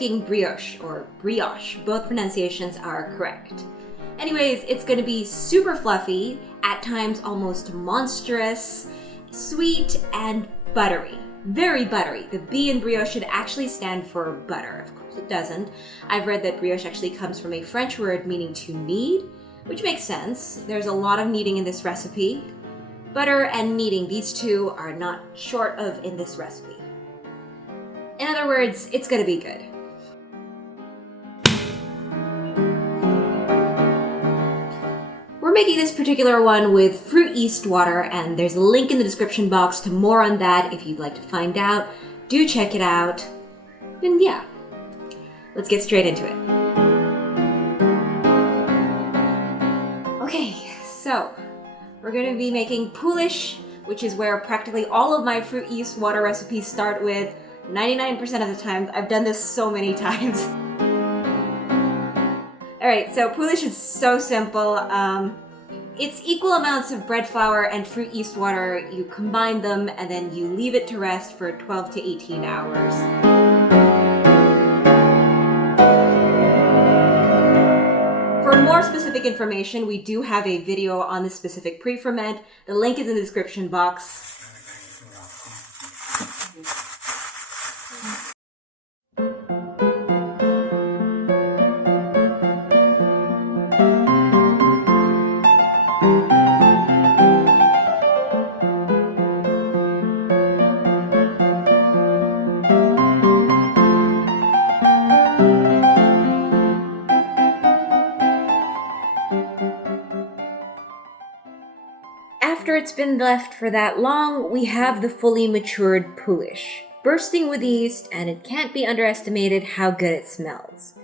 making brioche or brioche. Both pronunciations are correct. Anyways, it's going to be super fluffy, at times almost monstrous, sweet, and buttery. Very buttery. The B in brioche should actually stand for butter. Of course it doesn't. I've read that brioche actually comes from a French word meaning to knead, which makes sense. There's a lot of kneading in this recipe. Butter and kneading, these two are not short of in this recipe. In other words, it's going to be good. We're making this particular one with fruit yeast water, and there's a link in the description box to more on that if you'd like to find out. Do check it out. And yeah, let's get straight into it. Okay, so we're going to be making POOLISH, which is where practically all of my fruit yeast water recipes start with. 99% of the time. I've done this so many times. Alright, so POOLISH is so simple. It's equal amounts of bread flour and fruit yeast water. You combine them and then you leave it to rest for 12 to 18 hours. For more specific information, we do have a video on this specific pre-ferment. The link is in the description box. After it's been left for that long, we have the fully matured POOLISH, bursting with yeast, and it can't be underestimated how good it smells.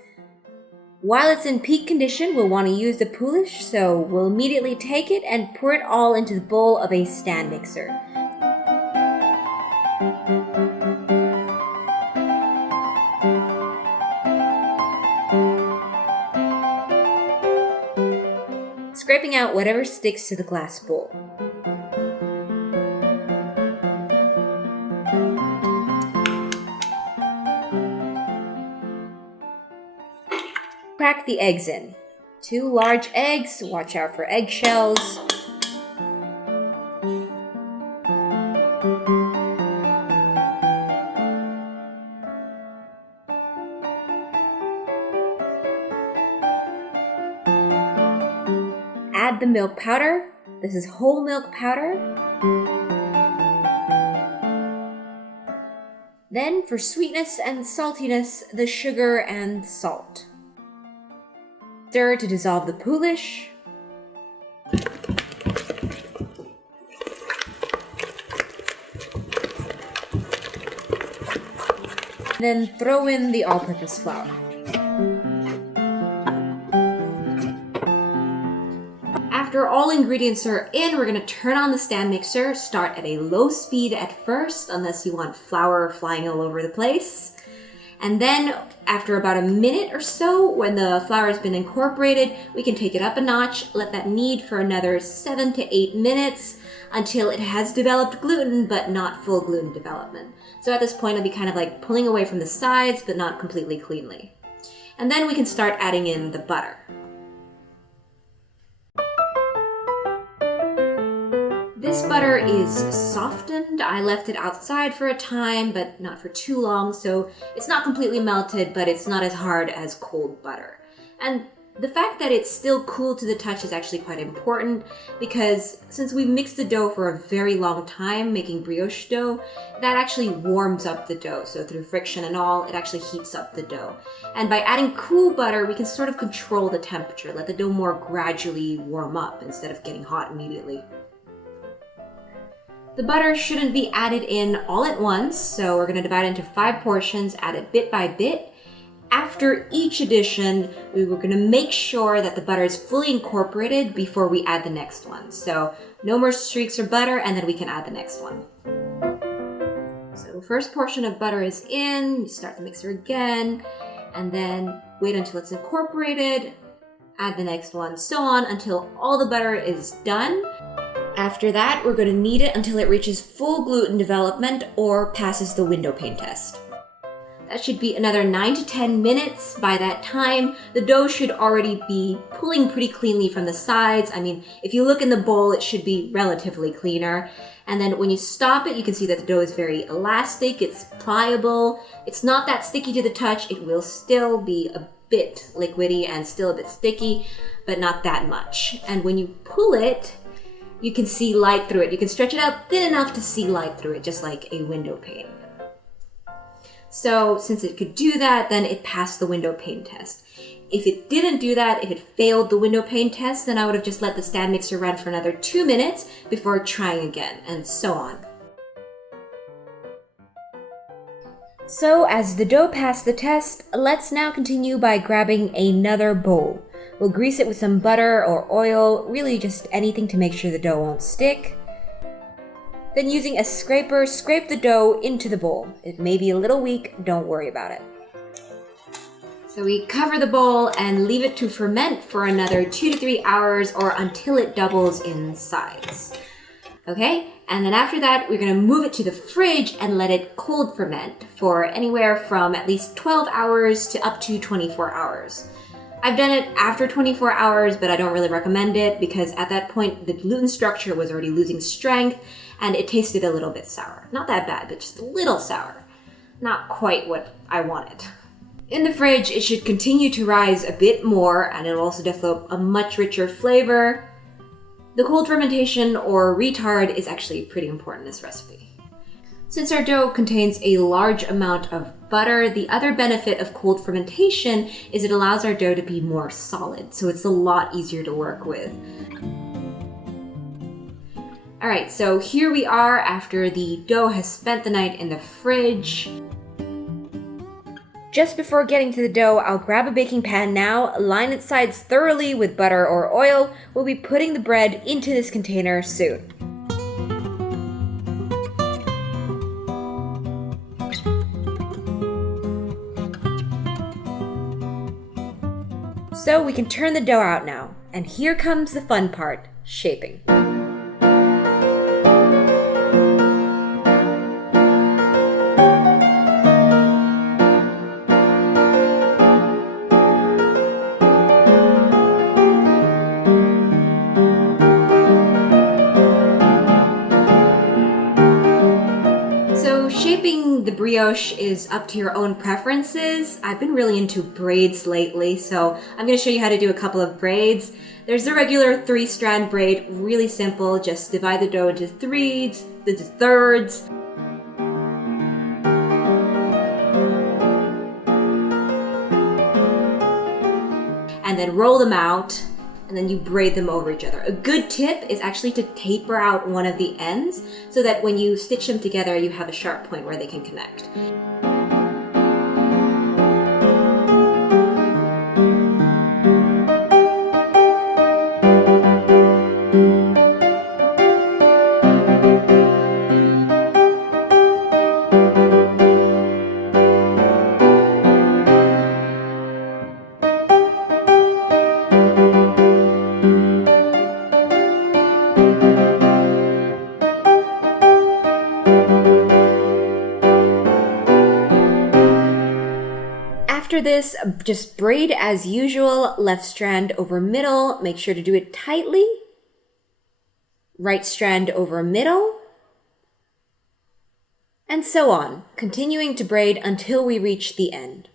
While it's in peak condition, we'll want to use the POOLISH, so we'll immediately take it and pour it all into the bowl of a stand mixer. Scraping out whatever sticks to the glass bowl. Crack the eggs in. 2 large eggs, watch out for eggshells. Add the milk powder. This is whole milk powder. Then for sweetness and saltiness, the sugar and salt. Stir to dissolve the POOLISH. Then throw in the all-purpose flour. After all ingredients are in, we're going to turn on the stand mixer. Start at a low speed at first, unless you want flour flying all over the place. And then, after about a minute or so, when the flour has been incorporated, we can take it up a notch, let that knead for another 7 to 8 minutes until it has developed gluten, but not full gluten development. So at this point, it'll be kind of like pulling away from the sides, but not completely cleanly. And then we can start adding in the butter. This butter is softened. I left it outside for a time, but not for too long, so it's not completely melted, but it's not as hard as cold butter. And the fact that it's still cool to the touch is actually quite important, because since we mixed the dough for a very long time, making brioche dough, that actually warms up the dough. So through friction and all, it actually heats up the dough. And by adding cool butter, we can sort of control the temperature, let the dough more gradually warm up instead of getting hot immediately. The butter shouldn't be added in all at once, so we're going to divide it into 5 portions, add it bit by bit. After each addition, we were going to make sure that the butter is fully incorporated before we add the next one. So no more streaks of butter, and then we can add the next one. So first portion of butter is in, you start the mixer again, and then wait until it's incorporated, add the next one, so on until all the butter is done. After that, we're going to knead it until it reaches full gluten development or passes the window pane test. That should be another 9 to 10 minutes. By that time, the dough should already be pooling pretty cleanly from the sides. I mean, if you look in the bowl, it should be relatively cleaner. And then when you stop it, you can see that the dough is very elastic, it's pliable. It's not that sticky to the touch. It will still be a bit liquidy and still a bit sticky, but not that much. And when you pull it, you can see light through it. You can stretch it out thin enough to see light through it, just like a window pane. So since it could do that, then it passed the window pane test. If it didn't do that, if it failed the window pane test, then I would have just let the stand mixer run for another 2 minutes before trying again, and so on. So as the dough passed the test, let's now continue by grabbing another bowl. We'll grease it with some butter or oil, really just anything to make sure the dough won't stick. Then using a scraper, scrape the dough into the bowl. It may be a little weak, don't worry about it. So we cover the bowl and leave it to ferment for another 2 to 3 hours or until it doubles in size. Okay, and then after that, we're gonna move it to the fridge and let it cold ferment for anywhere from at least 12 hours to up to 24 hours. I've done it after 24 hours, but I don't really recommend it because at that point, the gluten structure was already losing strength and it tasted a little bit sour. Not that bad, but just a little sour. Not quite what I wanted. In the fridge, it should continue to rise a bit more and it'll also develop a much richer flavor. The cold fermentation or retard is actually pretty important in this recipe. Since our dough contains a large amount of butter, the other benefit of cold fermentation is it allows our dough to be more solid, so it's a lot easier to work with. Alright, so here we are after the dough has spent the night in the fridge. Just before getting to the dough, I'll grab a baking pan now, line its sides thoroughly with butter or oil. We'll be putting the bread into this container soon. So we can turn the dough out now. And here comes the fun part, shaping. Shaping the brioche is up to your own preferences. I've been really into braids lately, so I'm going to show you how to do a couple of braids. There's the regular 3-strand braid, really simple. Just divide the dough into thirds. And then roll them out. And then you braid them over each other. A good tip is actually to taper out one of the ends so that when you stitch them together, you have a sharp point where they can connect. After this, just braid as usual, left strand over middle, make sure to do it tightly. Right strand over middle. And so on, continuing to braid until we reach the end.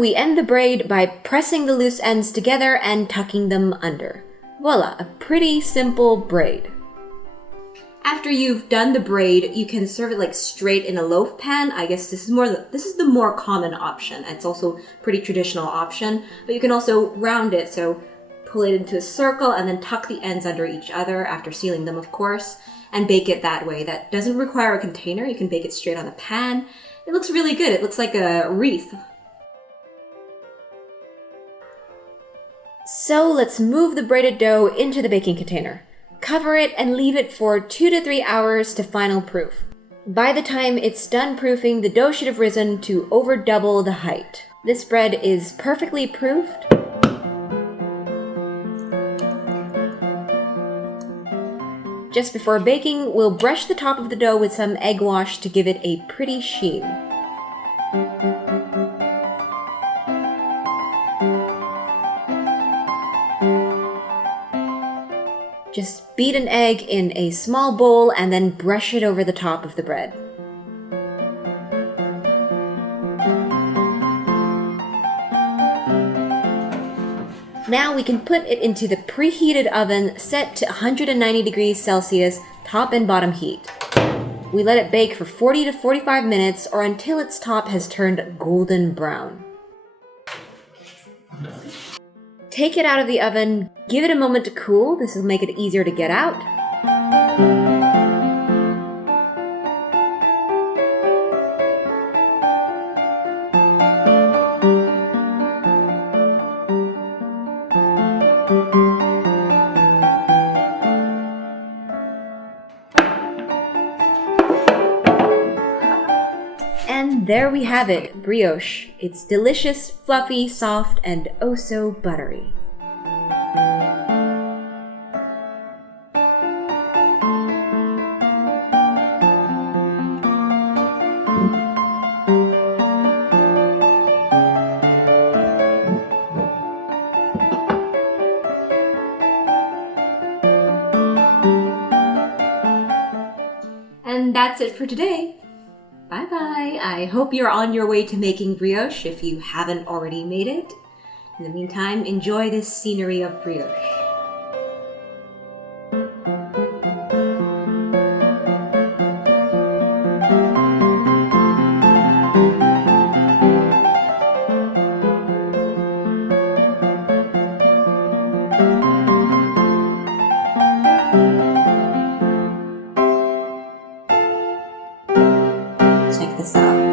we end the braid by pressing the loose ends together and tucking them under. Voila, a pretty simple braid. After you've done the braid, you can serve it like straight in a loaf pan. I guess this is the more common option. It's also a pretty traditional option, but you can also round it, so pull it into a circle and then tuck the ends under each other after sealing them, of course, and bake it that way. That doesn't require a container. You can bake it straight on a pan. It looks really good. It looks like a wreath. So let's move the braided dough into the baking container. Cover it and leave it for 2 to 3 hours to final proof. By the time it's done proofing, the dough should have risen to over double the height. This bread is perfectly proofed. Just before baking, we'll brush the top of the dough with some egg wash to give it a pretty sheen. Just beat an egg in a small bowl and then brush it over the top of the bread. Now we can put it into the preheated oven set to 190 degrees Celsius, top and bottom heat. We let it bake for 40 to 45 minutes or until its top has turned golden brown. Take it out of the oven, give it a moment to cool. This will make it easier to get out. And there we have it, brioche. It's delicious, fluffy, soft, and oh so buttery. And that's it for today. Bye-bye. I hope you're on your way to making brioche if you haven't already made it. In the meantime, enjoy this scenery of brioche. Check this out.